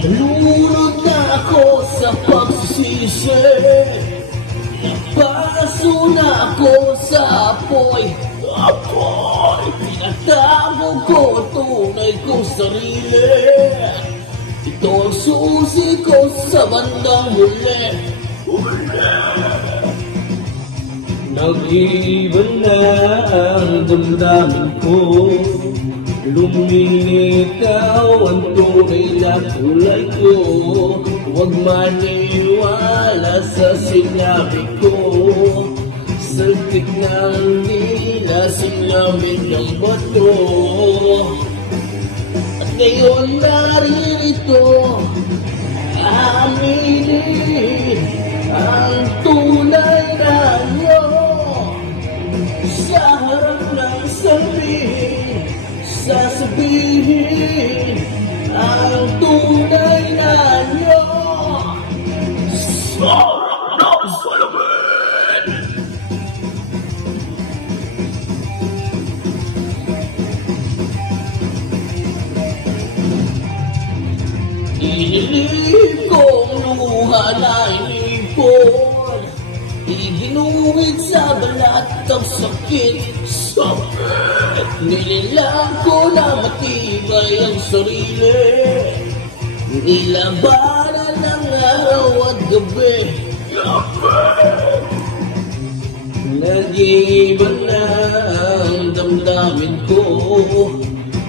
Nalulod na ako sa pagsisisi, napaso na ako sa apoy. Pinatago ko ang tunay kong sarili. Ito ang susi ko sa bandang huli. Nag-iba na ang damdamin ko, lumilitaw ang tunay na kulay ko. Huwag maniwala sa sinabi ko, saltik ng dila, sinamit ng bato. At ngayon naririto, aminin ang tunay na anyo. Sa harap ng sabihin, sasabihin ang tunay na anyo. Sa harap ng salamin, inilip kong luha na inipon, iginuwid sa balat ang sakit. Nilalang ko na matibay ang sarili, nilabanan ng araw at gabi. Nag-iba na ang damdamin ko,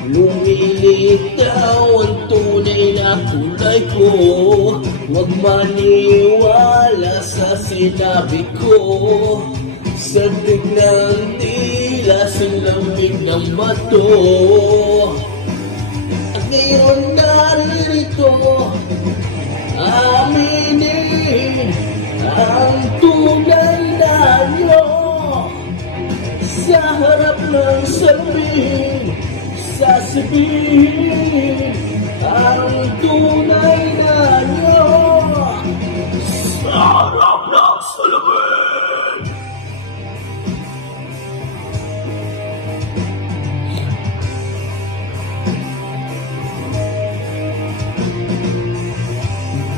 lumilitaw ang tunay na kulay ko. Huwag maniwala sa sinabi ko, sabik ng tila, sinamig ng bato. At ngayon naririto, aminin ang tunay na anyo. Sa harap ng salamin, sasabihin ang tunay na anyo. Sa harap ng salamin,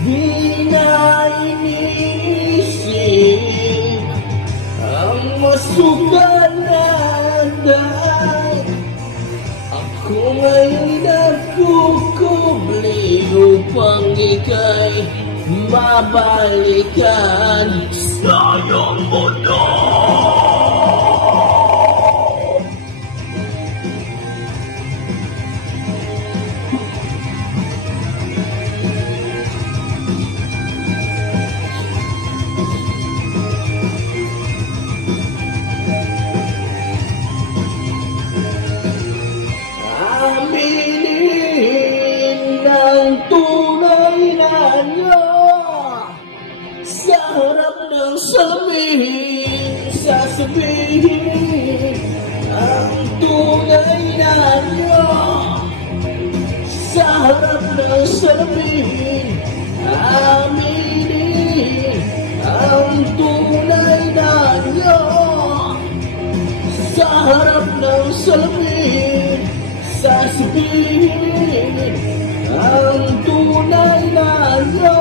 di na iniisip ang masukal na dahil ako ngayon nagkukubli upang ika'y mabalikan. Sayang mo na. Aminin ang tunay na anyo. Sa harap ng salamin, sasabihin ang tunay na anyo. Sa harap ng salamin, aminin ang tunay na anyo. Sa harap ng salamin, sasabihin ang tunay na anyo.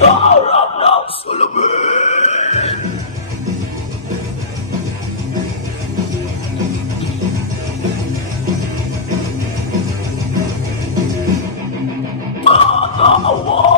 Sa harap ng salamin, tatawa.